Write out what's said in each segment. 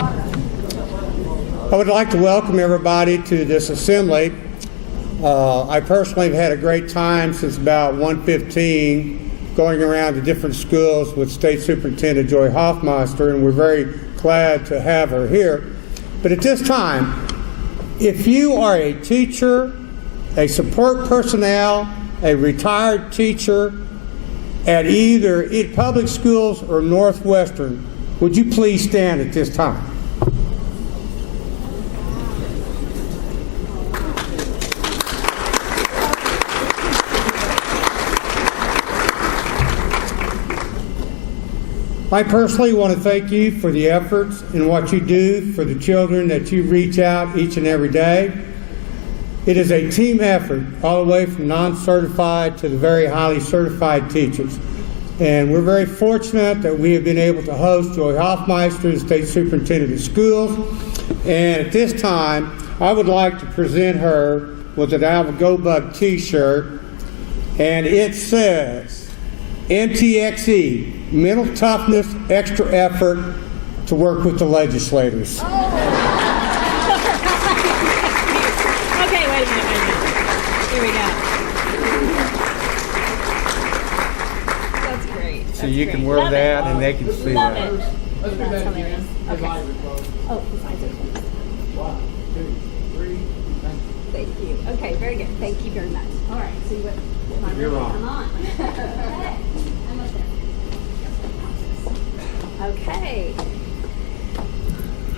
I would like to welcome everybody to this assembly. I personally have had a great time since about 1:15 going around to different schools with State Superintendent Joy Hoffmeister, and we're very glad to have her here. But at this time, if you are a teacher, a support personnel, a retired teacher at either public schools or Northwestern, would you please stand at this time? I personally want to thank you for the efforts and what you do for the children that you reach out each and every day. It is a team effort all the way from non-certified to the very highly certified teachers. And we're very fortunate that we have been able to host Joy Hoffmeister, the State Superintendent of Schools. And at this time, I would like to present her with an Alva Go Bug t-shirt. And it says, MTXE, mental toughness, extra effort to work with the legislators. Okay, wait a minute. Here we go. That's great. So you can wear that and they can see Love that. it. That's hilarious. Okay. Oh, besides it. 1, 2, 3. Thank you. Okay, very good. Thank you very much. All right, so you what? You're on. I'm on. Okay. I'm up there. Okay.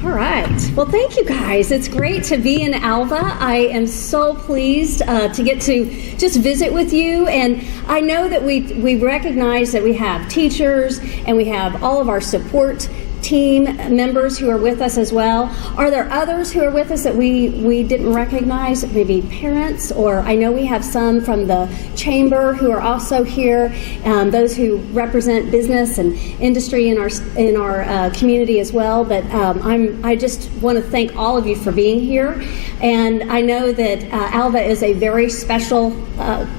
All right. Well, thank you guys. It's great to be in Alva. I am so pleased to get to just visit with you. And I know that we recognize that we have teachers and we have all of our support team members who are with us as well. Are there others who are with us that we didn't recognize? Maybe parents, or I know we have some from the chamber who are also here. Those who represent business and industry in our community as well. But I just want to thank all of you for being here. And I know that Alva is a very special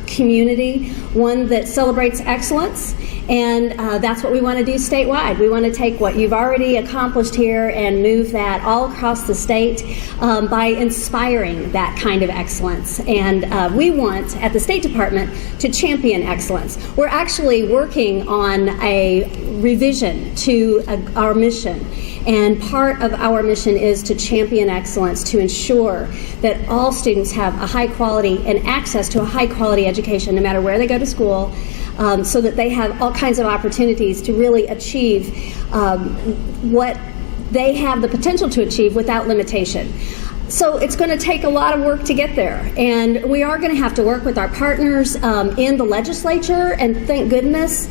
community, one that celebrates excellence. And that's what we want to do statewide. We want to take what you've already accomplished here and move that all across the state by inspiring that kind of excellence. And we want, at the State Department, to champion excellence. We're actually working on a revision to our mission. And part of our mission is to champion excellence, to ensure that all students have a high quality and access to a high quality education no matter where they go to school. So that they have all kinds of opportunities to really achieve what they have the potential to achieve without limitation. So it's going to take a lot of work to get there, and we are going to have to work with our partners in the legislature, and thank goodness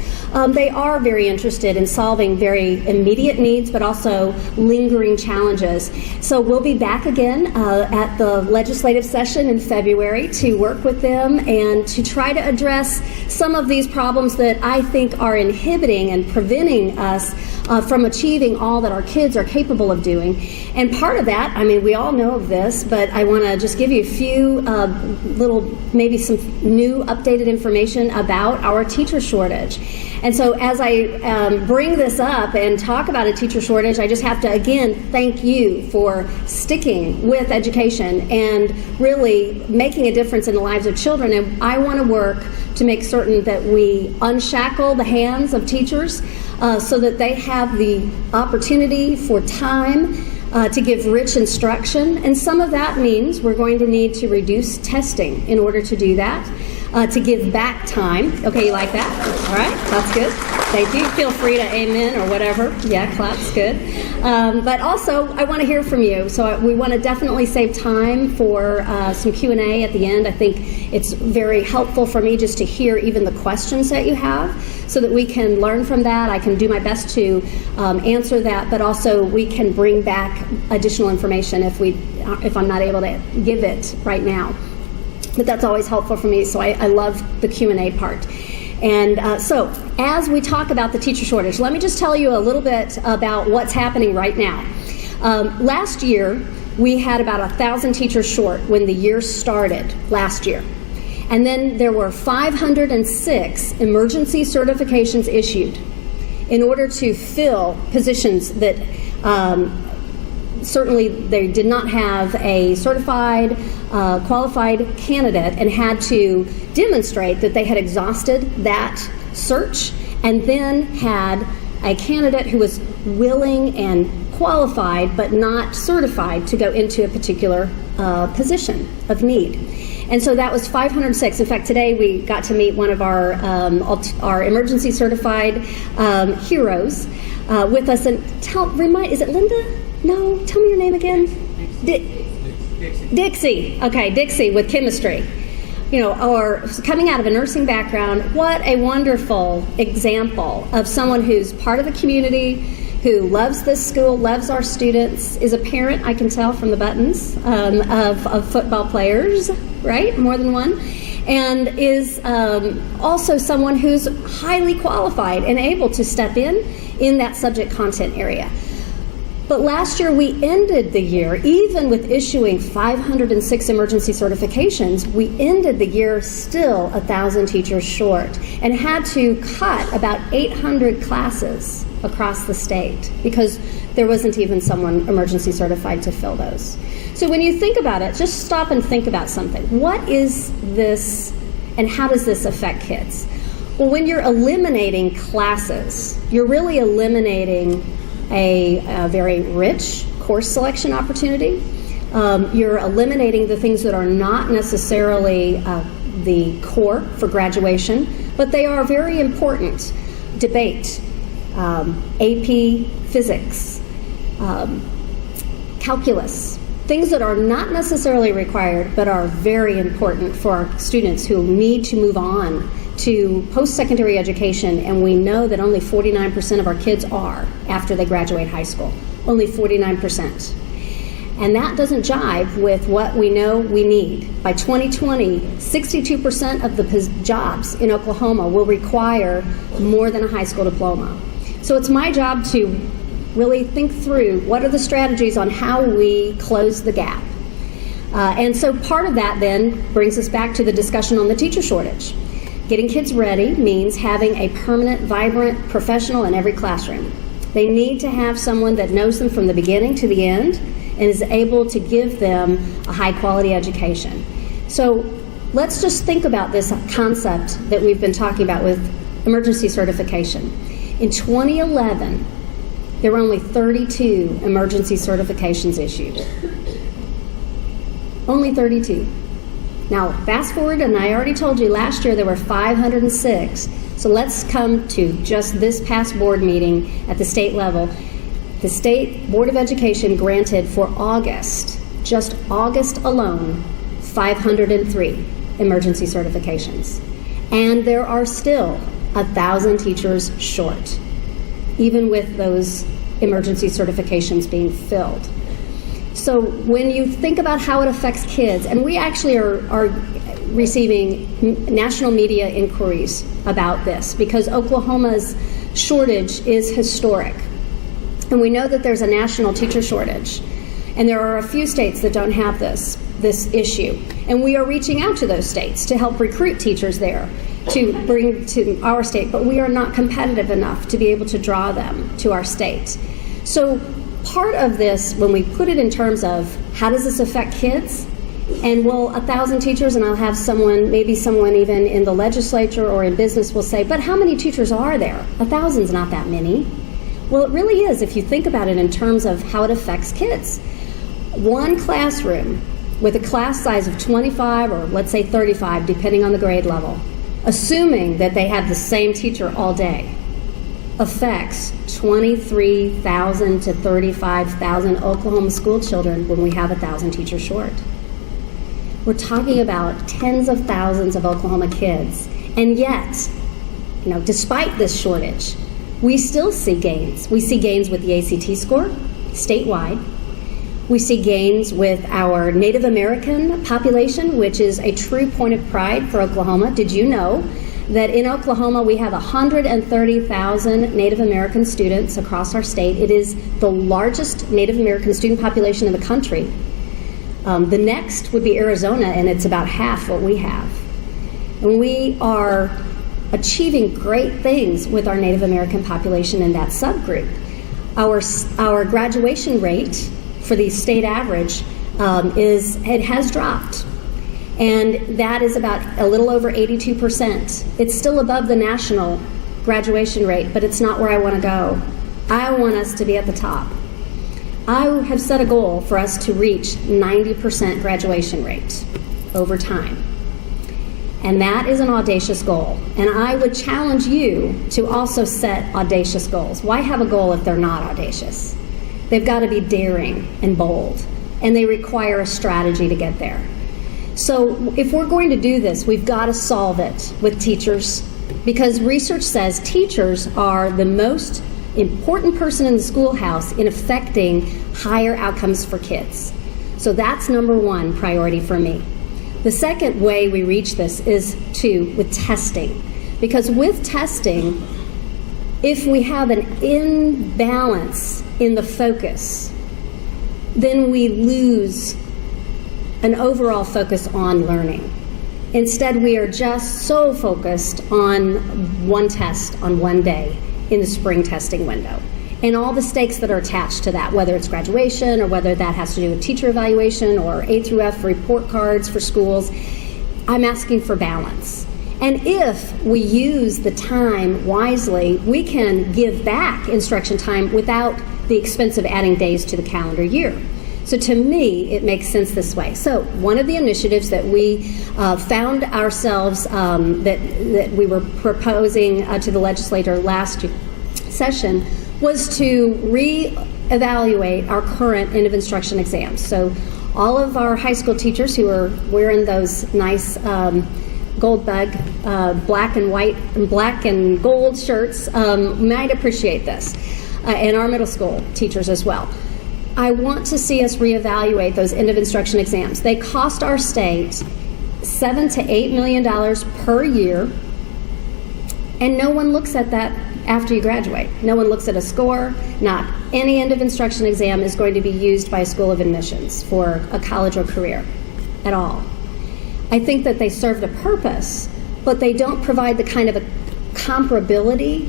they are very interested in solving very immediate needs but also lingering challenges. So we'll be back again at the legislative session in February to work with them and to try to address some of these problems that I think are inhibiting and preventing us from achieving all that our kids are capable of doing. And part of that, I mean, we all know of this, but I want to just give you a few maybe some new updated information about our teacher shortage. And so as I bring this up and talk about a teacher shortage, I just have to, again, thank you for sticking with education and really making a difference in the lives of children. And I want to work to make certain that we unshackle the hands of teachers so that they have the opportunity for time to give rich instruction. And some of that means we're going to need to reduce testing in order to do that. To give back time. Okay, you like that? All right, that's good. Thank you. Feel free to amen or whatever. Yeah, clap's good. But also, I want to hear from you. So we want to definitely save time for some Q&A at the end. I think it's very helpful for me just to hear even the questions that you have so that we can learn from that. I can do my best to answer that, but also we can bring back additional information if I'm not able to give it right now. But that's always helpful for me, so I love the Q&A part. And so as we talk about the teacher shortage, let me just tell you a little bit about what's happening right now. Last year, we had about 1,000 teachers short when the year started last year. And then there were 506 emergency certifications issued in order to fill positions that certainly they did not have a certified, qualified candidate and had to demonstrate that they had exhausted that search and then had a candidate who was willing and qualified but not certified to go into a particular position of need. And so that was 506. In fact, today we got to meet one of our emergency certified heroes with us. And is it Linda? No, tell me your name again. Dixie. Okay, Dixie with chemistry. Or coming out of a nursing background. What a wonderful example of someone who's part of the community, who loves this school, loves our students, is a parent, I can tell from the buttons, of football players, right? More than one. And is also someone who's highly qualified and able to step in that subject content area. But last year we ended the year, even with issuing 506 emergency certifications, we ended the year still 1,000 teachers short and had to cut about 800 classes across the state because there wasn't even someone emergency certified to fill those. So when you think about it, just stop and think about something. What is this and how does this affect kids? Well, when you're eliminating classes, you're really eliminating a very rich course selection opportunity. You're eliminating the things that are not necessarily the core for graduation, but they are very important. Debate, AP physics, calculus, things that are not necessarily required but are very important for our students who need to move on to post-secondary education, and we know that only 49% of our kids are after they graduate high school. Only 49%. And that doesn't jive with what we know we need. By 2020, 62% of the jobs in Oklahoma will require more than a high school diploma. So it's my job to really think through what are the strategies on how we close the gap. And so part of that then brings us back to the discussion on the teacher shortage. Getting kids ready means having a permanent, vibrant professional in every classroom. They need to have someone that knows them from the beginning to the end and is able to give them a high-quality education. So let's just think about this concept that we've been talking about with emergency certification. In 2011, there were only 32 emergency certifications issued. Only 32. Now, fast forward, and I already told you last year there were 506. So let's come to just this past board meeting at the state level. The State Board of Education granted for August, just August alone, 503 emergency certifications. And there are still 1,000 teachers short, even with those emergency certifications being filled. So when you think about how it affects kids, and we actually are receiving national media inquiries about this because Oklahoma's shortage is historic. And we know that there's a national teacher shortage. And there are a few states that don't have this issue. And we are reaching out to those states to help recruit teachers there to bring to our state, but we are not competitive enough to be able to draw them to our state. So part of this, when we put it in terms of how does this affect kids, and will 1,000 teachers, and I'll have maybe someone even in the legislature or in business will say, but how many teachers are there? 1,000's not that many. Well, it really is if you think about it in terms of how it affects kids. One classroom with a class size of 25 or let's say 35, depending on the grade level, assuming that they have the same teacher all day, affects 23,000 to 35,000 Oklahoma school children when we have 1,000 teachers short. We're talking about tens of thousands of Oklahoma kids. And yet, despite this shortage, we still see gains. We see gains with the ACT score statewide. We see gains with our Native American population, which is a true point of pride for Oklahoma. Did you know that in Oklahoma we have 130,000 Native American students across our state? It is the largest Native American student population in the country. The next would be Arizona, and it's about half what we have. And we are achieving great things with our Native American population in that subgroup. Our graduation rate for the state average it has dropped. And that is about a little over 82%. It's still above the national graduation rate, but it's not where I want to go. I want us to be at the top. I have set a goal for us to reach 90% graduation rate over time. And that is an audacious goal. And I would challenge you to also set audacious goals. Why have a goal if they're not audacious? They've got to be daring and bold, and they require a strategy to get there. So if we're going to do this, we've got to solve it with teachers, because research says teachers are the most important person in the schoolhouse in affecting higher outcomes for kids. So that's number one priority for me. The second way we reach this is with testing, because with testing, if we have an imbalance in the focus, then we lose an overall focus on learning. Instead, we are just so focused on one test on one day in the spring testing window, and all the stakes that are attached to that, whether it's graduation or whether that has to do with teacher evaluation or A through F report cards for schools. I'm asking for balance. And if we use the time wisely, we can give back instruction time without the expense of adding days to the calendar year. So to me, it makes sense this way. So one of the initiatives that we found ourselves that we were proposing to the legislature last session was to re-evaluate our current end of instruction exams. So all of our high school teachers who are wearing those nice gold bug black and gold shirts might appreciate this, and our middle school teachers as well. I want to see us reevaluate those end of instruction exams. They cost our state $7 to $8 million per year, and no one looks at that after you graduate. No one looks at a score. Not any end of instruction exam is going to be used by a school of admissions for a college or career at all. I think that they serve the purpose, but they don't provide the kind of a comparability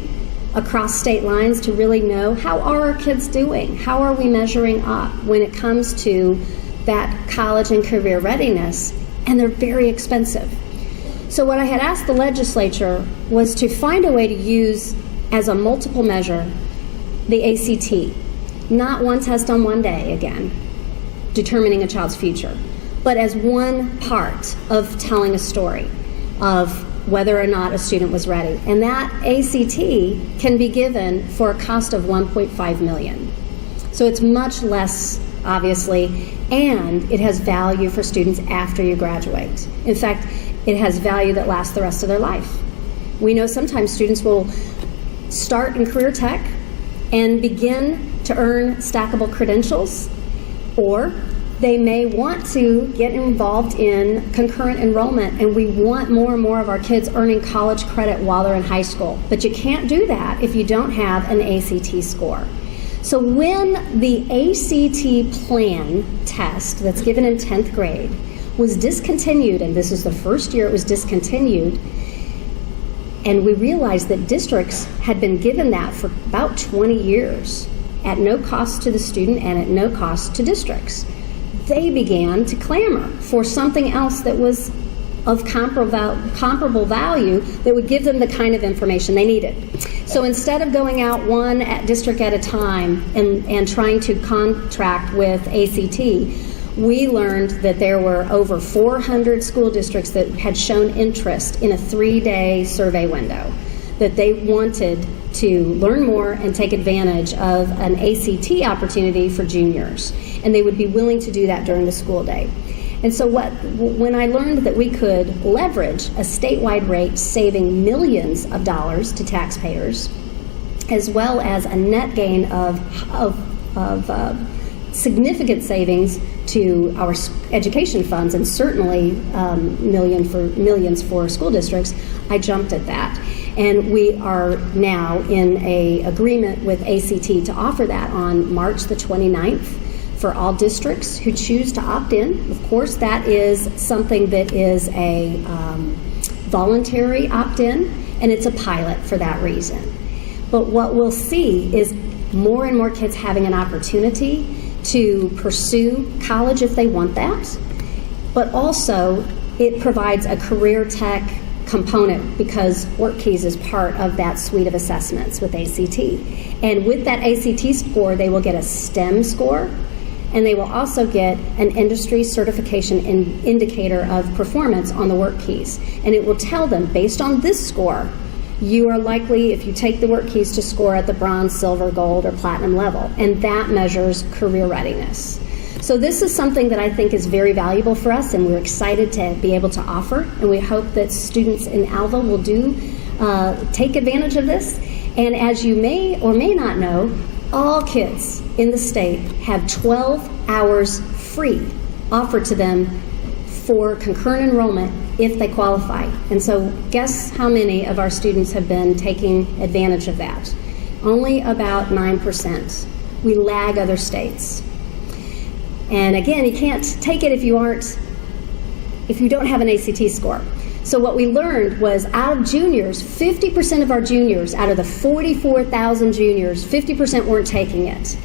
across state lines to really know how are our kids doing? How are we measuring up when it comes to that college and career readiness? And they're very expensive. So what I had asked the legislature was to find a way to use as a multiple measure the ACT, not one test on one day again, determining a child's future, but as one part of telling a story of whether or not a student was ready. And that ACT can be given for a cost of $1.5 million. So it's much less, obviously, and it has value for students after you graduate. In fact, it has value that lasts the rest of their life. We know sometimes students will start in career tech and begin to earn stackable credentials, or they may want to get involved in concurrent enrollment, and we want more and more of our kids earning college credit while they're in high school. But you can't do that if you don't have an ACT score. So when the ACT plan test that's given in 10th grade was discontinued, and this is the first year it was discontinued, and we realized that districts had been given that for about 20 years at no cost to the student and at no cost to districts, they began to clamor for something else that was of comparable value that would give them the kind of information they needed. So instead of going out one district at a time and trying to contract with ACT, we learned that there were over 400 school districts that had shown interest in a 3-day survey window, that they wanted to learn more and take advantage of an ACT opportunity for juniors. And they would be willing to do that during the school day. And so when I learned that we could leverage a statewide rate saving millions of dollars to taxpayers, as well as a net gain of significant savings to our education funds, and certainly millions for school districts, I jumped at that. And we are now in an agreement with ACT to offer that on March the 29th for all districts who choose to opt in. Of course, that is something that is a voluntary opt-in, and it's a pilot for that reason. But what we'll see is more and more kids having an opportunity to pursue college if they want that, but also it provides a career tech component because WorkKeys is part of that suite of assessments with ACT. And with that ACT score, they will get a STEM score, and they will also get an industry certification indicator of performance on the WorkKeys. And it will tell them, based on this score, you are likely, if you take the WorkKeys, to score at the bronze, silver, gold, or platinum level. And that measures career readiness. So this is something that I think is very valuable for us, and we're excited to be able to offer. And we hope that students in Alva will take advantage of this. And as you may or may not know, all kids in the state have 12 hours free offered to them for concurrent enrollment if they qualify. And so guess how many of our students have been taking advantage of that? Only about 9%. We lag other states. And again, you can't take it if you don't have an ACT score. So what we learned was out of juniors, 50% of our juniors, out of the 44,000 juniors, 50% weren't taking it.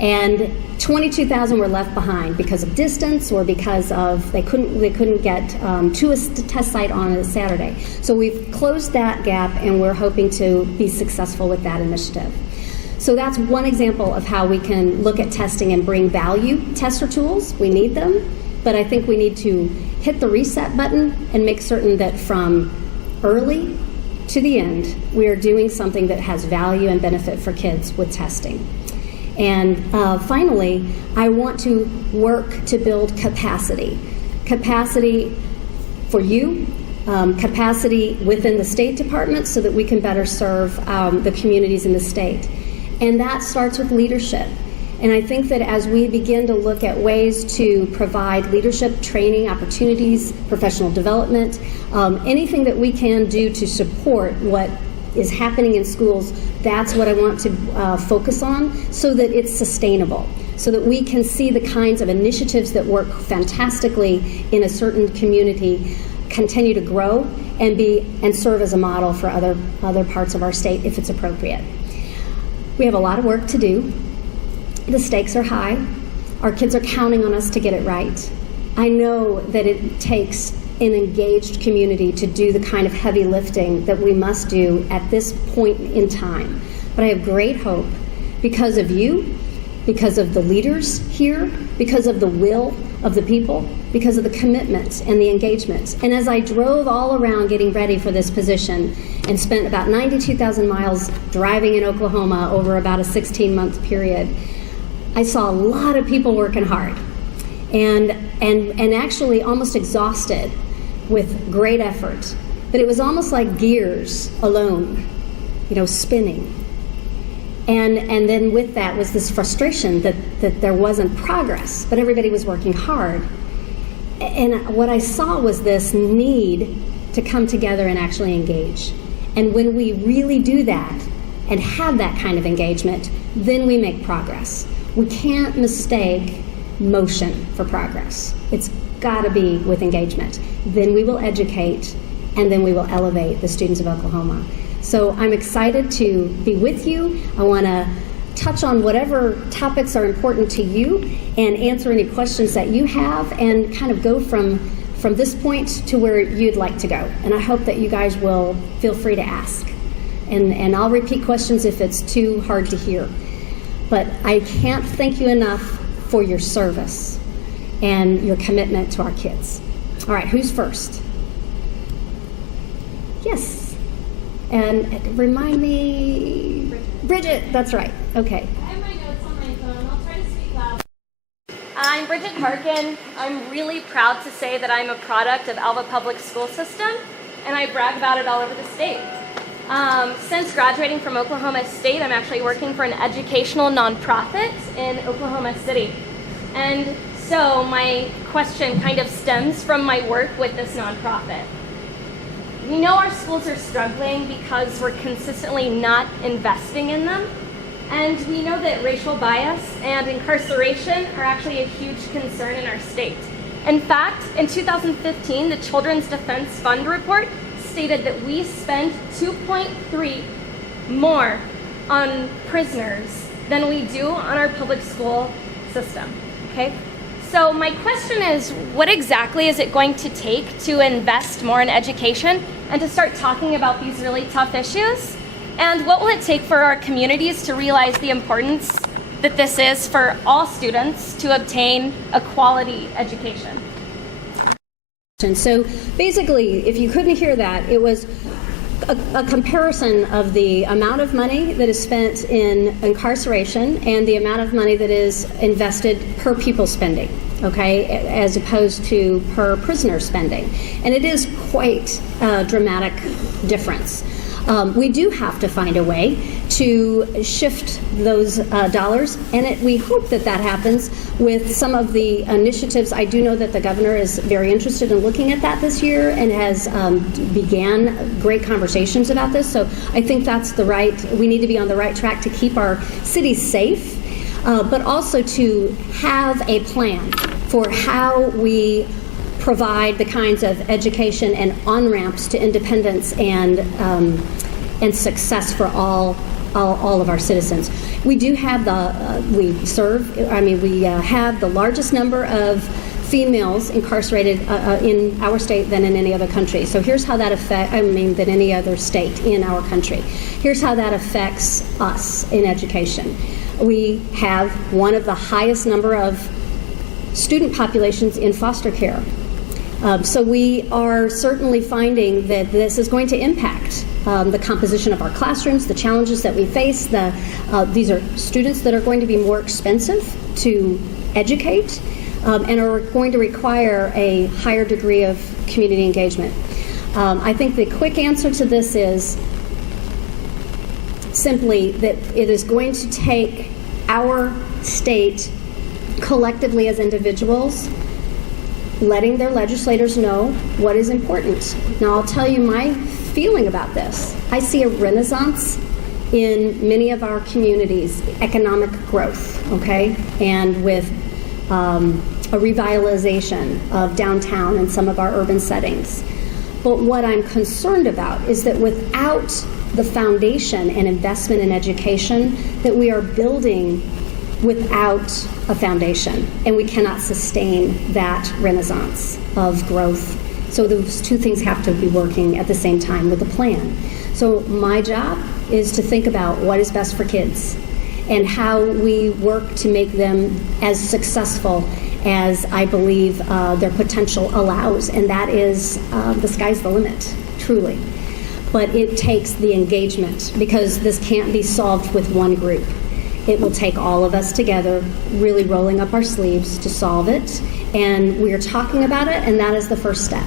And 22,000 were left behind because of distance or because of they couldn't get to a test site on a Saturday. So we've closed that gap, and we're hoping to be successful with that initiative. So that's one example of how we can look at testing and bring value. Tester tools, we need them, but I think we need to hit the reset button and make certain that from early to the end, we are doing something that has value and benefit for kids with testing. And finally, I want to work to build capacity. Capacity for you, capacity within the State Department so that we can better serve the communities in the state. And that starts with leadership. And I think that as we begin to look at ways to provide leadership training opportunities, professional development, anything that we can do to support what is happening in schools, that's what I want to focus on so that it's sustainable, so that we can see the kinds of initiatives that work fantastically in a certain community continue to grow and serve as a model for other parts of our state if it's appropriate. We have a lot of work to do. The stakes are high. Our kids are counting on us to get it right. I know that it takes an engaged community to do the kind of heavy lifting that we must do at this point in time. But I have great hope because of you, because of the leaders here, because of the will of the people, because of the commitment and the engagement. And as I drove all around getting ready for this position and spent about 92,000 miles driving in Oklahoma over about a 16-month period, I saw a lot of people working hard and actually almost exhausted with great effort. But it was almost like gears alone, spinning. And then with that was this frustration that there wasn't progress, but everybody was working hard. And what I saw was this need to come together and actually engage. And when we really do that and have that kind of engagement, then we make progress. We can't mistake motion for progress. It's got to be with engagement. Then we will educate, and then we will elevate the students of Oklahoma. So I'm excited to be with you. I want to touch on whatever topics are important to you and answer any questions that you have and kind of go from this point to where you'd like to go. And I hope that you guys will feel free to ask. And I'll repeat questions if it's too hard to hear. But I can't thank you enough for your service and your commitment to our kids. All right, who's first? Yes. And remind me, Bridget, that's right. Okay. I have my notes on my phone. I'll try to speak loud. I'm Bridget Harkin. I'm really proud to say that I'm a product of Alva Public School System, and I brag about it all over the state. Since graduating from Oklahoma State, I'm actually working for an educational nonprofit in Oklahoma City. And so my question kind of stems from my work with this nonprofit. We know our schools are struggling because we're consistently not investing in them. And we know that racial bias and incarceration are actually a huge concern in our state. In fact, in 2015, the Children's Defense Fund report stated that we spend 2.3 more on prisoners than we do on our public school system, okay? So my question is, what exactly is it going to take to invest more in education and to start talking about these really tough issues? And what will it take for our communities to realize the importance that this is for all students to obtain a quality education? So basically, if you couldn't hear that, it was a comparison of the amount of money that is spent in incarceration and the amount of money that is invested per pupil spending, okay, as opposed to per prisoner spending. And it is quite a dramatic difference. We do have to find a way to shift those dollars, and we hope that that happens with some of the initiatives. I do know that the governor is very interested in looking at that this year and has began great conversations about this. So I think that's we need to be on the right track to keep our cities safe, but also to have a plan for how we provide the kinds of education and on-ramps to independence and success for all of our citizens. We do have we have the largest number of females incarcerated in our state than in any other country. So here's how that than any other state in our country. Here's how that affects us in education. We have one of the highest number of student populations in foster care. So we are certainly finding that this is going to impact the composition of our classrooms, the challenges that we face. These are students that are going to be more expensive to educate and are going to require a higher degree of community engagement. I think the quick answer to this is simply that it is going to take our state collectively as individuals letting their legislators know what is important. Now, I'll tell you my feeling about this. I see a renaissance in many of our communities, economic growth, okay, and with a revitalization of downtown and some of our urban settings. But what I'm concerned about is that without the foundation and investment in education, that we are building without a foundation, and we cannot sustain that renaissance of growth. So those two things have to be working at the same time with a plan. So my job is to think about what is best for kids and how we work to make them as successful as I believe their potential allows, and that is the sky's the limit, truly. But it takes the engagement, because this can't be solved with one group. It will take all of us together, really rolling up our sleeves to solve it, and we are talking about it, and that is the first step.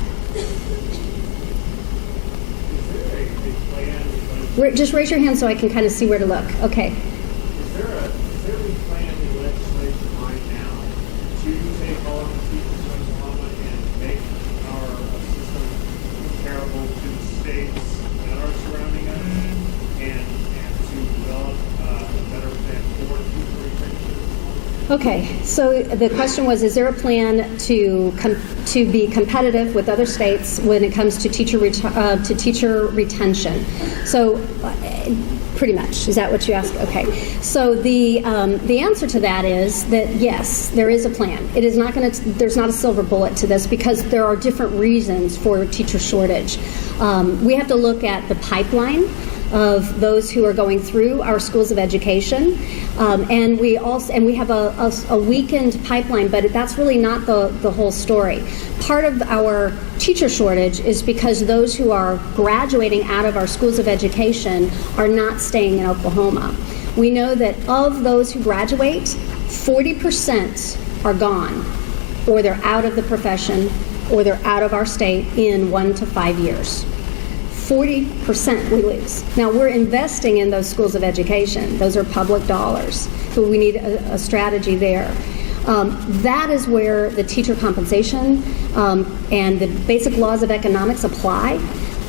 Just raise your hand so I can kind of see where to look. Okay. Is there a plan in legislation right now to take all of the teachers from Oklahoma and make our system comparable to the states that are surrounding us, and to develop a better plan for teacher retention? Okay, so the question was, is there a plan to be competitive with other states when it comes to teacher retention? So pretty much, is that what you asked? Okay, so the answer to that is that yes, there is a plan. It is not there's not a silver bullet to this, because there are different reasons for teacher shortage. We have to look at the pipeline of those who are going through our schools of education, and we have a weakened pipeline, but that's really not the whole story. Part of our teacher shortage is because those who are graduating out of our schools of education are not staying in Oklahoma. We know that of those who graduate, 40% are gone, or they're out of the profession, or they're out of our state in 1 to 5 years. 40% we lose. Now, we're investing in those schools of education. Those are public dollars. So we need a strategy there. That is where the teacher compensation and the basic laws of economics apply.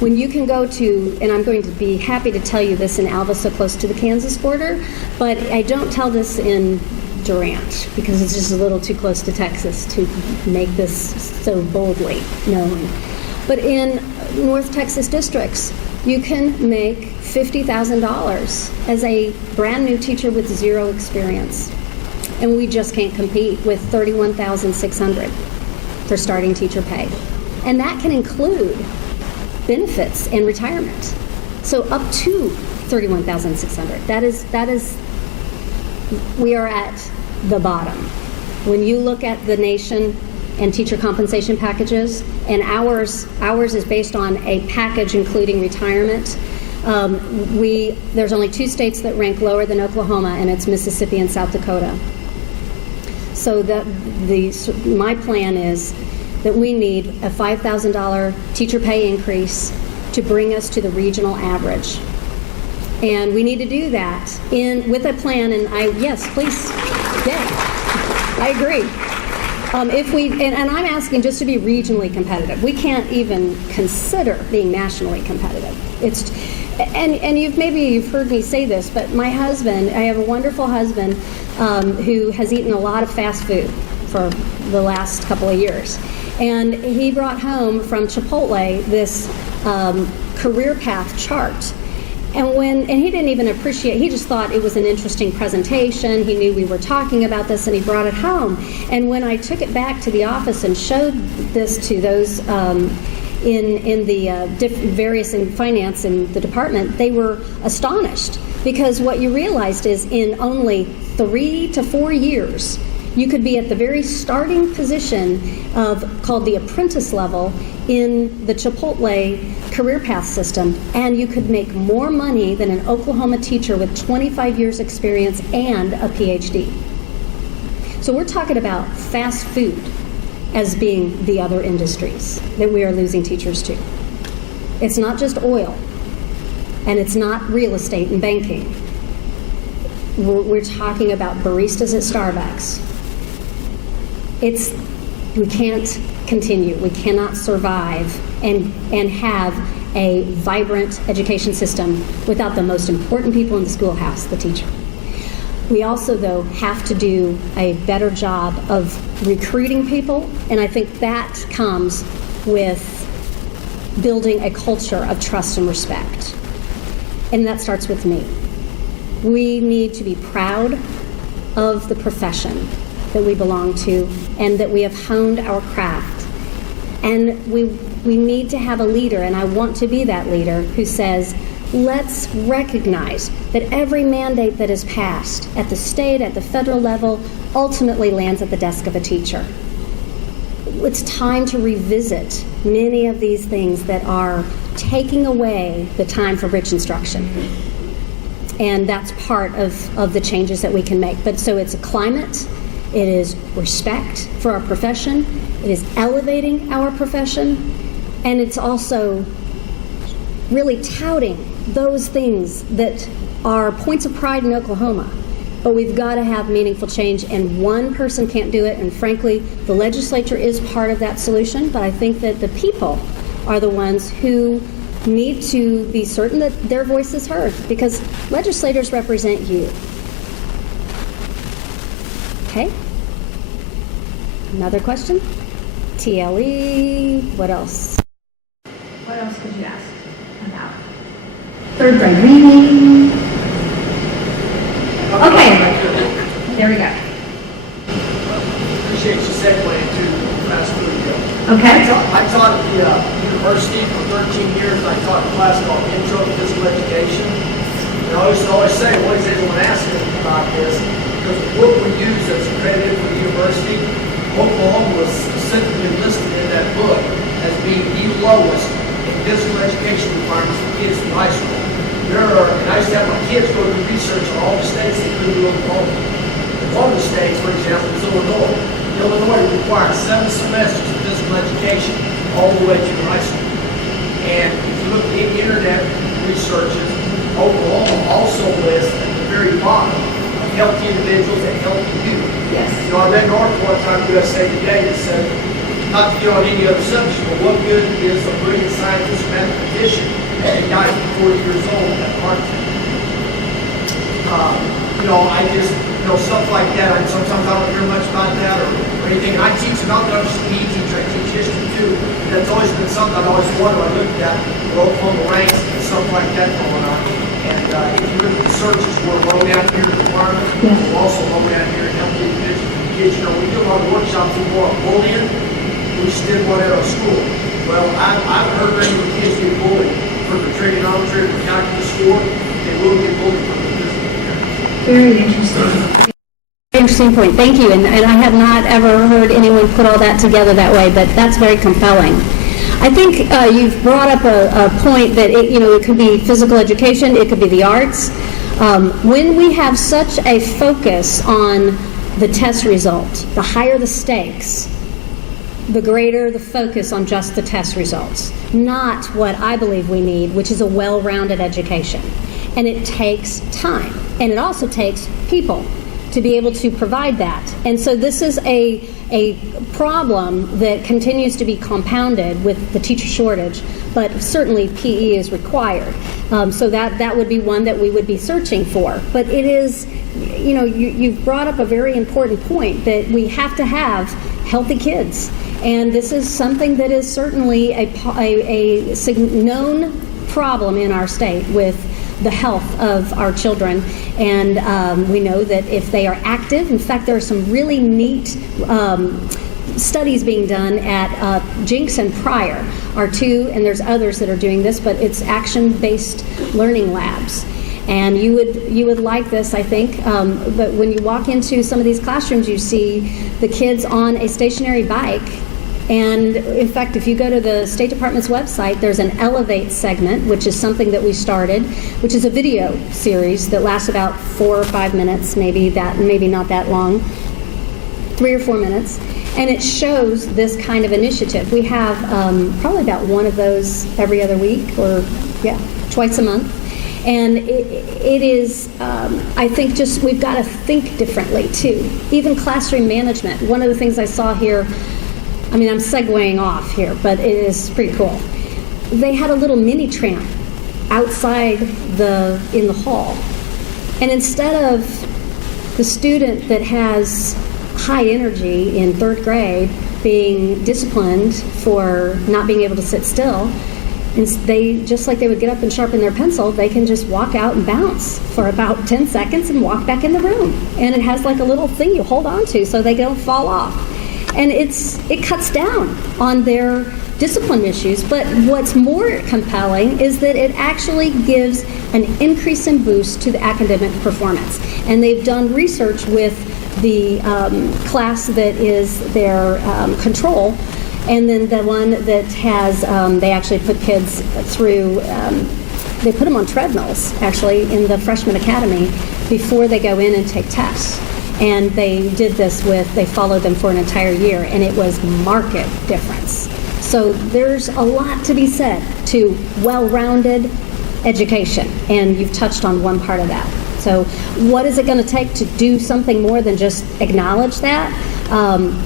When you can go to, and I'm going to be happy to tell you this in Alva, so close to the Kansas border, but I don't tell this in Durant because it's just a little too close to Texas to make this so boldly known. But in North Texas districts, you can make $50,000 as a brand new teacher with zero experience. and we just can't compete with $31,600 for starting teacher pay. And that can include benefits and retirement. So up to $31,600. That is, we are at the bottom. When you look at the nation and teacher compensation packages, and ours is based on a package including retirement. There's only 2 states that rank lower than Oklahoma, and it's Mississippi and South Dakota. So my plan is that we need a $5,000 teacher pay increase to bring us to the regional average. And we need to do that with a plan, and yes, please, yeah, I agree. And I'm asking just to be regionally competitive. We can't even consider being nationally competitive. And you've heard me say this, but my husband, I have a wonderful husband who has eaten a lot of fast food for the last couple of years. And he brought home from Chipotle this career path chart. And he didn't even appreciate, he just thought it was an interesting presentation. He knew we were talking about this, and he brought it home. And when I took it back to the office and showed this to those in the various in finance in the department, they were astonished, because what you realized is in only 3 to 4 years, you could be at the very starting position called the apprentice level in the Chipotle career path system, and you could make more money than an Oklahoma teacher with 25 years experience and a PhD. So we're talking about fast food as being the other industries that we are losing teachers to. It's not just oil, and it's not real estate and banking. We're talking about baristas at Starbucks. We can't continue. We cannot survive and have a vibrant education system without the most important people in the schoolhouse, the teacher. We also, though, have to do a better job of recruiting people, and I think that comes with building a culture of trust and respect. And that starts with me. We need to be proud of the profession that we belong to and that we have honed our craft. And we need to have a leader, and I want to be that leader, who says, let's recognize that every mandate that is passed at the state, at the federal level, ultimately lands at the desk of a teacher. It's time to revisit many of these things that are taking away the time for rich instruction. And that's part of the changes that we can make. But so it's a climate, it is respect for our profession, it is elevating our profession, and it's also really touting those things that are points of pride in Oklahoma. But we've got to have meaningful change, and one person can't do it, and frankly, the legislature is part of that solution, but I think that the people are the ones who need to be certain that their voice is heard, because legislators represent you. Okay? Another question? TLE, what else? What else could you ask about? Third grade reading. Okay, there we go. Appreciate you segueing to fast food. Okay. I taught at the university for 13 years. I taught a class called Intro to Physical Education. And I used to always say, what is anyone asking about this? Because the book we use that's accredited for the university, Oklahoma was specifically listed in that book as being the lowest in physical education requirements for kids in high school. And I used to have my kids go do research on all the states that couldn't do Oklahoma. One of the states, for example, is Illinois. Illinois requires 7 semesters of physical education all the way through high school. And if you look at the internet researches, Oklahoma also lists at the very bottom of healthy individuals and healthy youth. Yes. You know, I read an article one time in USA Today that said, not to get on any other subject, but what good is a brilliant scientist or mathematician and he died at 40 years old at heart attack? Stuff like that. Sometimes I don't hear much about that or anything. And I teach about that. I'm just a PE teacher. I teach history too. And that's always been something I've always wondered. I looked at where Oklahoma ranks and stuff like that going on. And if you look at the searches, we're low down here in the environment. We're also low down here in healthy kids, we do a lot of workshops more on bullying. We just did one at our school. Well, I've heard many of the kids get bullied for the trigonometry, for calculus score. They will get bullied for the physical appearance. Very interesting. Interesting point. Thank you. And I have not ever heard anyone put all that together that way, but that's very compelling. I think you've brought up a point that it could be physical education, it could be the arts. When we have such a focus on the test result, the higher the stakes, the greater the focus on just the test results, not what I believe we need, which is a well-rounded education. And it takes time, and it also takes people to be able to provide that. And so this is a problem that continues to be compounded with the teacher shortage, but certainly PE is required. So that would be one that we would be searching for. But it is, you've brought up a very important point that we have to have healthy kids. And this is something that is certainly a known problem in our state with the health of our children, and we know that if they are active, in fact there are some really neat studies being done at Jinx and Pryor are two, and there's others that are doing this, but it's action-based learning labs. And you would like this, I think, but when you walk into some of these classrooms, you see the kids on a stationary bike. And in fact, if you go to the State Department's website, there's an Elevate segment, which is something that we started, which is a video series that lasts about 4 or 5 minutes, maybe not that long, 3 or 4 minutes, and it shows this kind of initiative. We have probably about one of those every other week, or twice a month. And it is, I think, just we've got to think differently too. Even classroom management. One of the things I saw here, I'm segueing off here, but it is pretty cool. They had a little mini tramp outside in the hall. And instead of the student that has high energy in 3rd grade being disciplined for not being able to sit still, and they, just like they would get up and sharpen their pencil, they can just walk out and bounce for about 10 seconds and walk back in the room. And it has like a little thing you hold on to so they don't fall off. And it cuts down on their discipline issues, but what's more compelling is that it actually gives an increase in boost to the academic performance. And they've done research with the class that is their control, and then the one that has, they actually put kids through, they put them on treadmills, actually, in the freshman academy before they go in and take tests. And they did this they followed them for an entire year, and it was market difference. So there's a lot to be said to well-rounded education, and you've touched on one part of that. So what is it going to take to do something more than just acknowledge that?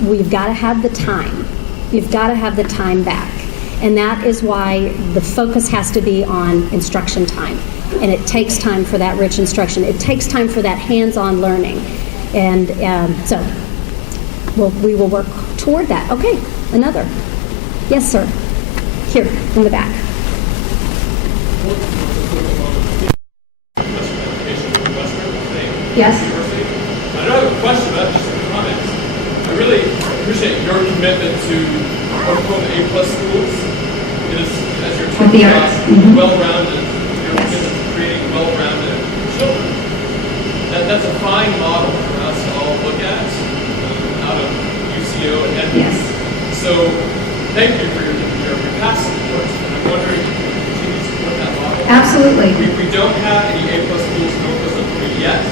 We've got to have the time. You've got to have the time back. And that is why the focus has to be on instruction time. And it takes time for that rich instruction. It takes time for that hands-on learning. And so we will work toward that. Okay, another. Yes, sir. Here, in the back. Yes. I don't have a question, but just some comments. I really appreciate your commitment to what we call the A+ schools. It is, as you're talking about, well-rounded, your commitment to creating well-rounded children. That's a fine model for us to all look at out of UCO and Edmonds. Yes. So thank you for your past support, and I'm wondering if you can continue to support that model. Absolutely. We don't have any A+ schools in Northwest Oklahoma yet.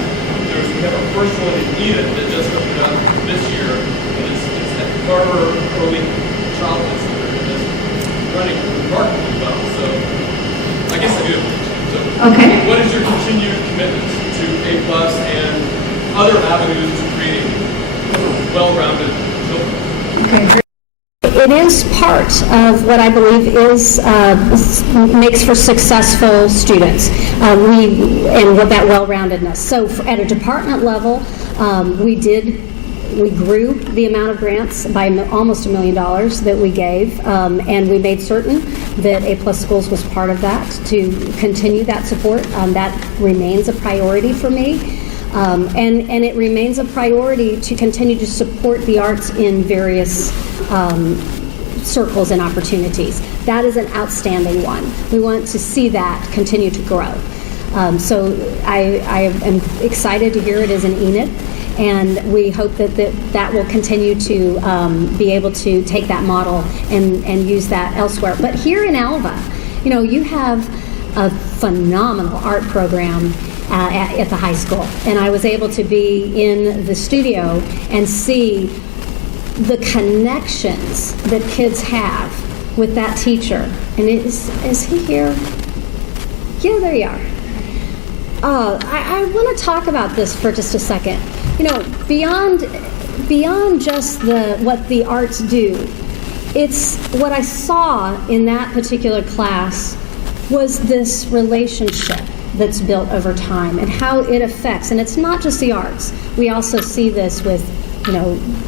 We have our first one in Eden that just opened up this year, and it's at Carver Early Childhood Center, and it's running remarkably well. So I guess I do. So Okay. what is your continued commitment to A+ and other avenues to creating well-rounded children? Okay. It is part of what I believe is makes for successful students. And with that well-roundedness. So at a department level, we grew the amount of grants by almost $1 million that we gave, and we made certain that A+ Schools was part of that to continue that support. That remains a priority for me. And it remains a priority to continue to support the arts in various circles and opportunities. That is an outstanding one. We want to see that continue to grow. So I am excited to hear it as an Enid, and we hope that will continue to be able to take that model and use that elsewhere. But here in Alva, you have a phenomenal art program at the high school, and I was able to be in the studio and see the connections that kids have with that teacher. And is he here? Yeah, there you are. I want to talk about this for just a second. Beyond just what the arts do, it's what I saw in that particular class was this relationship that's built over time and how it affects. And it's not just the arts. We also see this with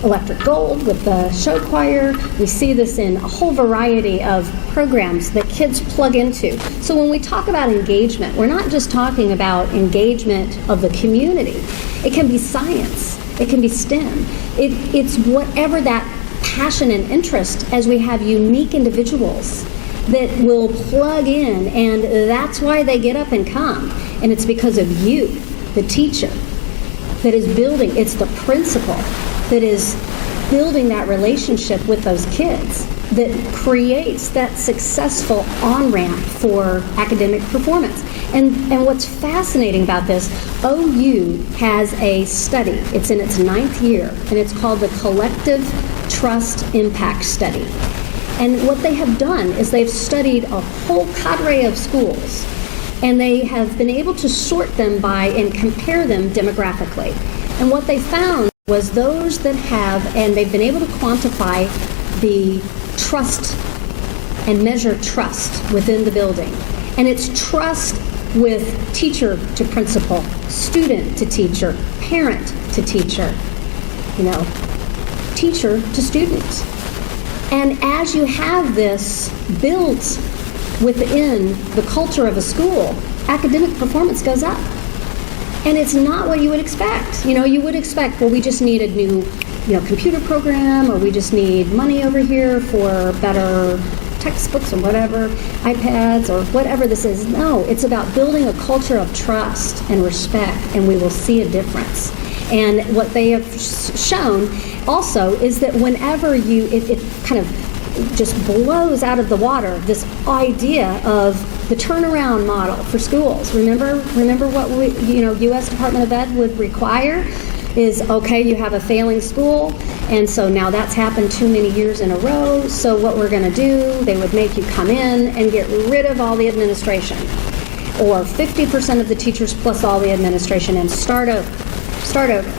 Electric Gold, with the show choir. We see this in a whole variety of programs that kids plug into. So when we talk about engagement, we're not just talking about engagement of the community. It can be science. It can be STEM. It's whatever that passion and interest, as we have unique individuals that will plug in, and that's why they get up and come. And it's because of you, the teacher, that is building. It's the principal that is building that relationship with those kids that creates that successful on-ramp for academic performance. And what's fascinating about this, OU has a study. It's in its 9th year, and it's called the Collective Trust Impact Study. And what they have done is they've studied a whole cadre of schools, and they have been able to sort them by and compare them demographically. And what they found was those that have, and they've been able to quantify the trust and measure trust within the building. And it's trust with teacher to principal, student to teacher, parent to teacher, teacher to student. And as you have this built within the culture of a school, academic performance goes up. And it's not what you would expect. You would expect, well, we just need a new, computer program, or we just need money over here for better textbooks or whatever, iPads or whatever this is. No, it's about building a culture of trust and respect, and we will see a difference. And what they have shown also is that whenever it kind of just blows out of the water, this idea of the turnaround model for schools. Remember what U.S. Department of Ed would require is, okay, you have a failing school, and so now that's happened too many years in a row, so what we're going to do, they would make you come in and get rid of all the administration, or 50% of the teachers plus all the administration, and start over.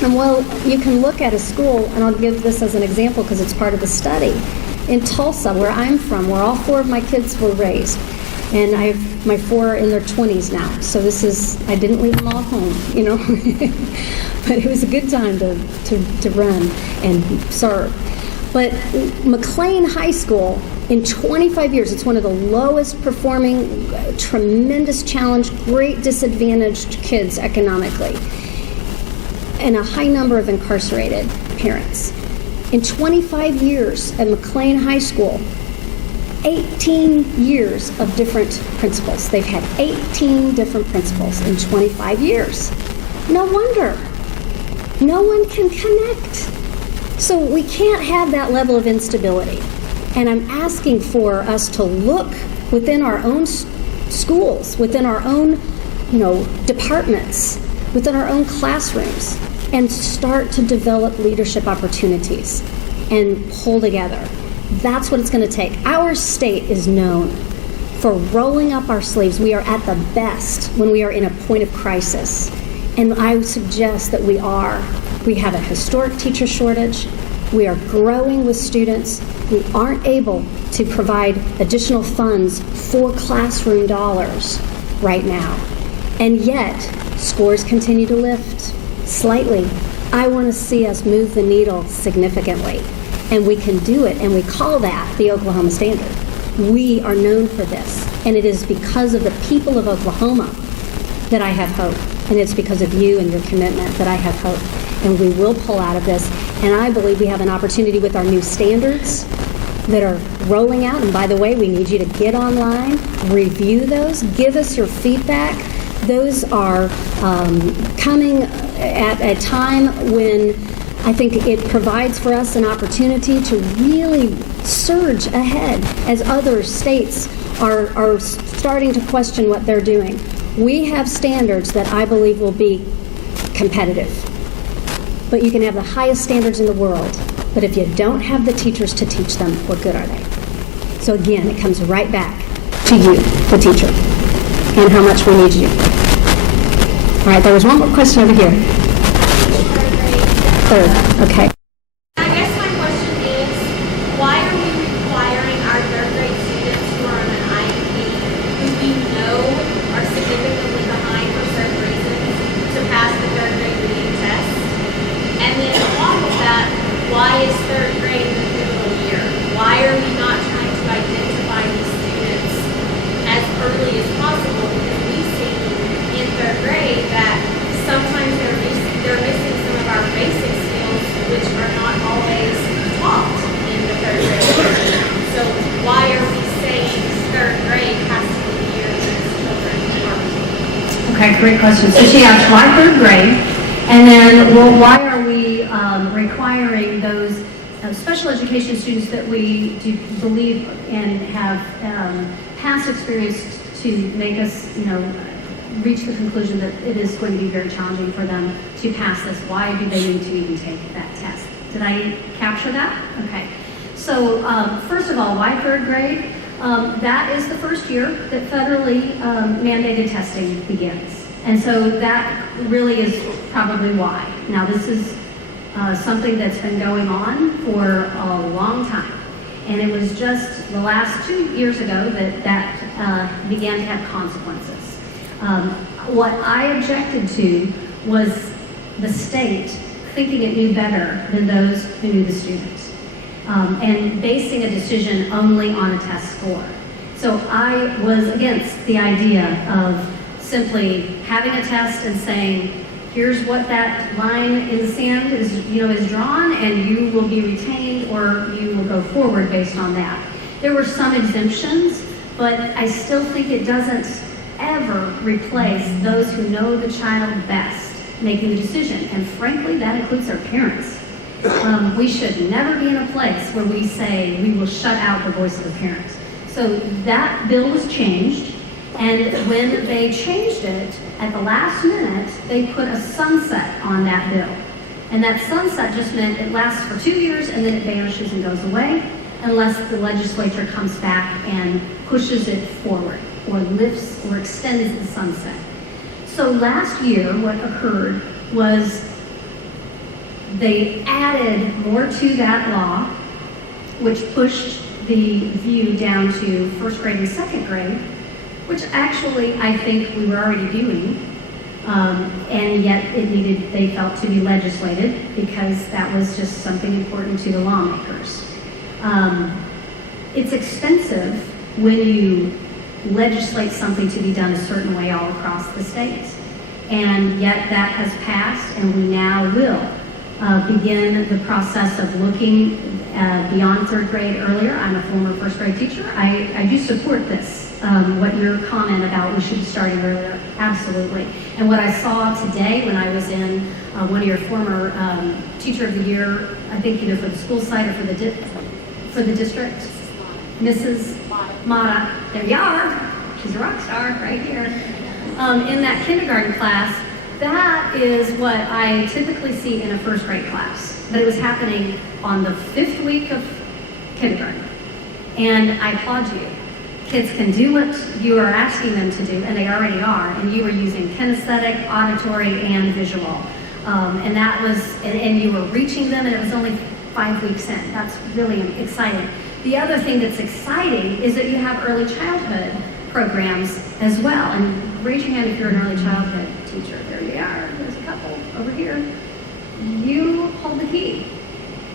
And well, you can look at a school, and I'll give this as an example because it's part of the study. In Tulsa, where I'm from, where all 4 of my kids were raised, and I have my 4 in their 20s now, so I didn't leave them all home, but it was a good time to run and serve. But McLean High School, in 25 years, it's one of the lowest performing, tremendous challenge, great disadvantaged kids economically, and a high number of incarcerated parents. In 25 years at McLean High School, 18 years of different principals. They've had 18 different principals in 25 years. No wonder. No one can connect. So we can't have that level of instability. And I'm asking for us to look within our own schools, within our own, departments, within our own classrooms, and start to develop leadership opportunities and pull together. That's what it's going to take. Our state is known for rolling up our sleeves. We are at the best when we are in a point of crisis. And I would suggest that we are. We have a historic teacher shortage. We are growing with students. We aren't able to provide additional funds for classroom dollars right now. And yet, scores continue to lift slightly. I want to see us move the needle significantly. And we can do it, and we call that the Oklahoma Standard. We are known for this, and it is because of the people of Oklahoma that I have hope. And it's because of you and your commitment that I have hope. And we will pull out of this. And I believe we have an opportunity with our new standards that are rolling out. And by the way, we need you to get online, review those, give us your feedback. Those are coming at a time when I think it provides for us an opportunity to really surge ahead as other states are starting to question what they're doing. We have standards that I believe will be competitive. But you can have the highest standards in the world, but if you don't have the teachers to teach them, what good are they? So again, it comes right back to you, the teacher, and how much we need you. All right, there was one more question over here. Third, okay. I guess my question is, why are we requiring our third grade students who are on an IEP, who we know are significantly behind for certain reasons, to pass the third grade reading test? And then along with that, why is third grade the pivotal year? Why are we not trying to identify these students as early as possible? Because we see in third grade that sometimes they're missing some of our basic skills, which are not always taught in the third grade. So why are we saying third grade has to be the year that these children are? Okay, great question. So she asked why third grade, and then well, why are we requiring those special education students that we do believe and have past experience to make us, reach the conclusion that it is going to be very challenging for them to pass this. Why do they need to even take that test? Did I capture that? Okay. So first of all, why third grade? That is the first year that federally mandated testing begins. And so that really is probably why. Now this is something that's been going on for a long time. And it was just the last 2 years ago that began to have consequences. What I objected to was the state thinking it knew better than those who knew the students, and basing a decision only on a test score. So I was against the idea of simply having a test and saying, here's what that line in the sand is drawn, and you will be retained or you will go forward based on that. There were some exemptions, but I still think it doesn't ever replace those who know the child best making the decision, and frankly that includes our parents. We should never be in a place where we say we will shut out the voice of the parents. So that bill was changed, and when they changed it at the last minute, they put a sunset on that bill, and that sunset just meant it lasts for 2 years and then it vanishes and goes away unless the legislature comes back and pushes it forward or lifts or extends the sunset. So last year, what occurred was they added more to that law, which pushed the view down to first grade and second grade, which actually I think we were already doing, and yet they felt to be legislated because that was just something important to the lawmakers. It's expensive when you legislate something to be done a certain way all across the state. And yet that has passed, and we now will begin the process of looking beyond third grade earlier. I'm a former first grade teacher. I do support this, what your comment about we should be starting earlier, absolutely. And what I saw today when I was in one of your former Teacher of the Year, I think either for the school site or for the district, Mrs. Mata, there you are, she's a rock star right here. In that kindergarten class, that is what I typically see in a first grade class. But it was happening on the 5th week of kindergarten. And I applaud you. Kids can do what you are asking them to do, and they already are. And you were using kinesthetic, auditory, and visual. And that was, and you were reaching them, and it was only 5 weeks in. That's really exciting. The other thing that's exciting is that you have early childhood programs as well. And raise your hand if you're an early childhood teacher. There you are. There's a couple over here. You hold the key.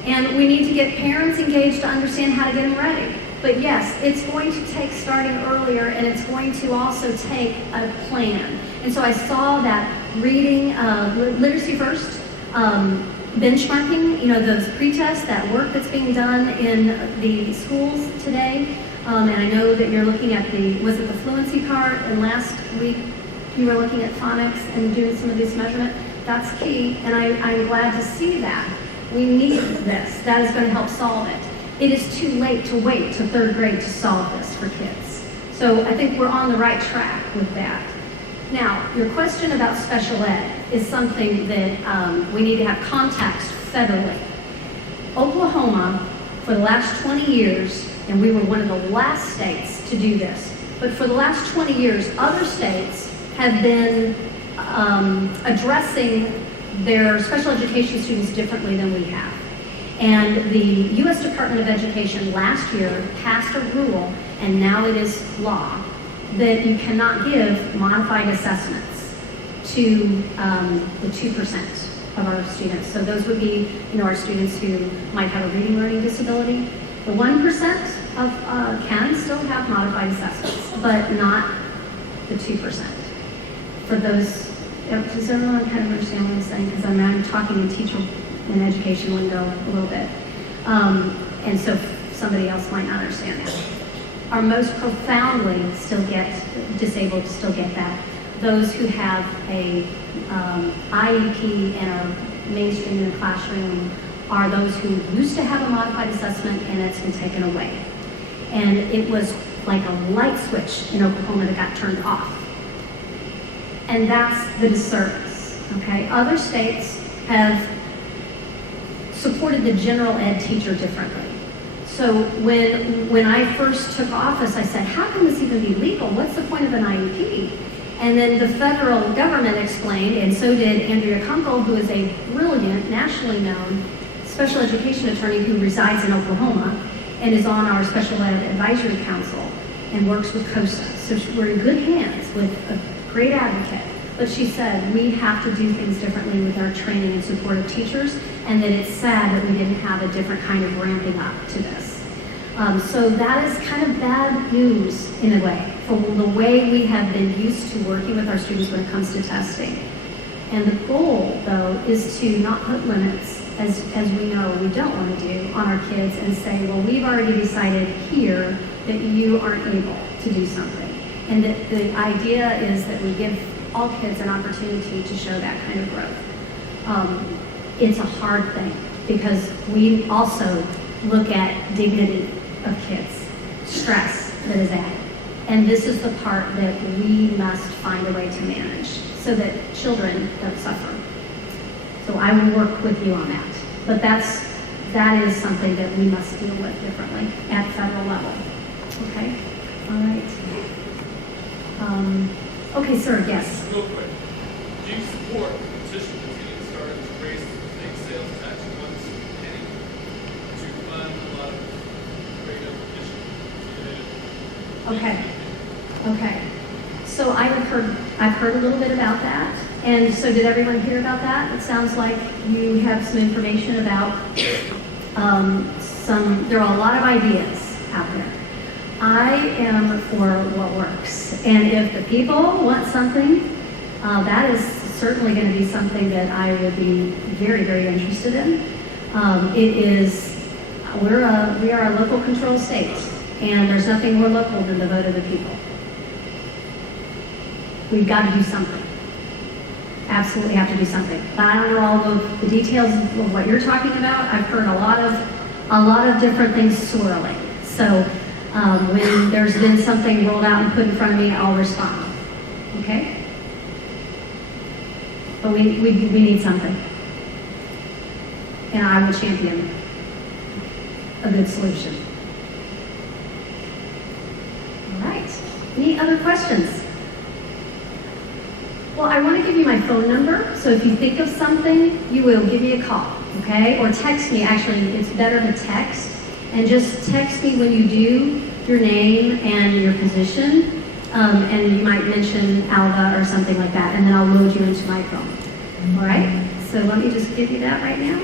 And we need to get parents engaged to understand how to get them ready. But yes, it's going to take starting earlier, and it's going to also take a plan. And so I saw that reading, literacy first, benchmarking, those pre-tests, that work that's being done in the schools today. And I know that you're looking at was it the fluency part? And last week you were looking at phonics and doing some of this measurement. That's key, and I'm glad to see that. We need this. That is going to help solve it. It is too late to wait to third grade to solve this for kids. So I think we're on the right track with that. Now, your question about special ed is something that we need to have context federally. Oklahoma, for the last 20 years, and we were one of the last states to do this, but for the last 20 years, other states have been addressing their special education students differently than we have. And the U.S. Department of Education last year passed a rule, and now it is law, that you cannot give modified assessments to the 2% of our students. So those would be, our students who might have a reading learning disability. The 1% can still have modified assessments, but not the 2%. For those, does everyone kind of understand what I'm saying? Because I'm talking in teacher and education lingo a little bit. And so somebody else might not understand that. Our most profoundly disabled still get that. Those who have a IEP and are mainstream in the classroom are those who used to have a modified assessment and it's been taken away. And it was like a light switch in Oklahoma that got turned off. And that's the disservice, okay? Other states have supported the general ed teacher differently. So when I first took office, I said, how can this even be legal? What's the point of an IEP? And then the federal government explained, and so did Andrea Kunkel, who is a brilliant, nationally known special education attorney who resides in Oklahoma and is on our Special Ed Advisory Council and works with COSA. So we're in good hands with a great advocate. But she said, we have to do things differently with our training and support of teachers, and that it's sad that we didn't have a different kind of ramping up to this. So that is kind of bad news in a way, for the way we have been used to working with our students when it comes to testing. And the goal, though, is to not put limits, as we know we don't want to do, on our kids and say, well, we've already decided here that you aren't able to do something. And that the idea is that we give all kids an opportunity to show that kind of growth. It's a hard thing because we also look at dignity of kids, stress that is added. And this is the part that we must find a way to manage so that children don't suffer. So I will work with you on that. But that is something that we must deal with differently at federal level. Okay? All right. Okay, sir, yes. Real quick, do you support the petition that's getting started to raise the state sales tax once penny to fund a lot of creative initiatives? Okay. So I've heard a little bit about that. And so did everyone hear about that? It sounds like you have some information about there are a lot of ideas out there. I am for what works. And if the people want something, that is certainly going to be something that I would be very, very interested in. We are a local control state, and there's nothing more local than the vote of the people. We've got to do something. Absolutely have to do something. But I don't know all of the details of what you're talking about. I've heard a lot of different things swirling. So when there's been something rolled out and put in front of me, I'll respond. Okay? But we need something. And I will champion a good solution. All right. Any other questions? Well, I want to give you my phone number, so if you think of something, you will give me a call, okay? Or text me. Actually, it's better to text. And just text me when you do, your name and your position, and you might mention Alva or something like that, and then I'll load you into my phone. All right? So let me just give you that right now.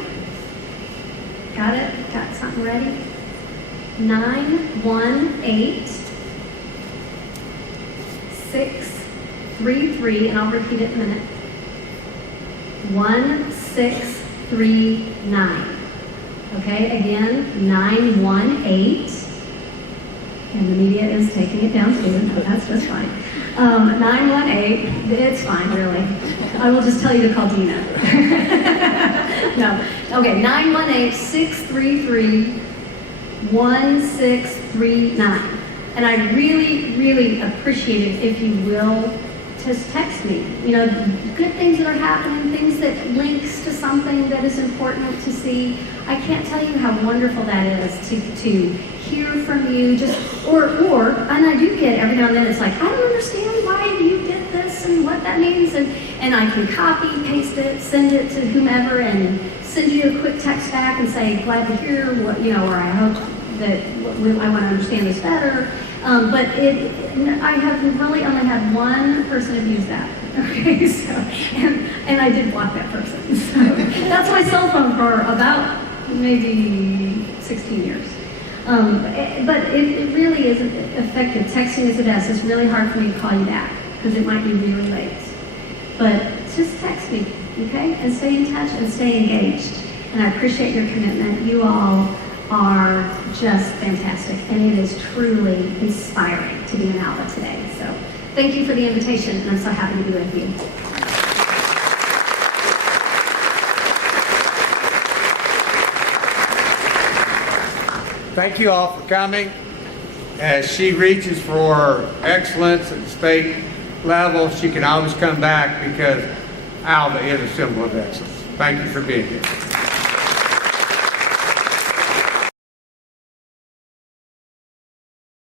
Got it? Got something ready? 918-633, and I'll repeat it in a minute, 1639. Okay, again, 918. And the media is taking it down too. No, that's just fine. 918, it's fine, really. I will just tell you to call Dina. No. Okay, 918-633-1639. And I really, really appreciate it if you will just text me. You know, good things that are happening, things that links to something that is important to see. I can't tell you how wonderful that is to hear from you, just, or, and I do get every now and then, it's like, I don't understand why you did this and what that means, and I can copy, paste it, send it to whomever, and send you a quick text back and say, glad to hear what, you know, or I hope that I want to understand this better. But I have really only had one person abuse that. Okay, so, and I did block that person. So that's my cell phone for about maybe 16 years. But it really isn't effective. Texting is the best. It's really hard for me to call you back because it might be really late. But just text me, okay? And stay in touch and stay engaged. And I appreciate your commitment. You all are just fantastic. And it is truly inspiring to be in Alva today. So thank you for the invitation, and I'm so happy to be with you. Thank you all for coming. As she reaches for excellence at the state level, she can always come back because Alva is a symbol of excellence. Thank you for being here.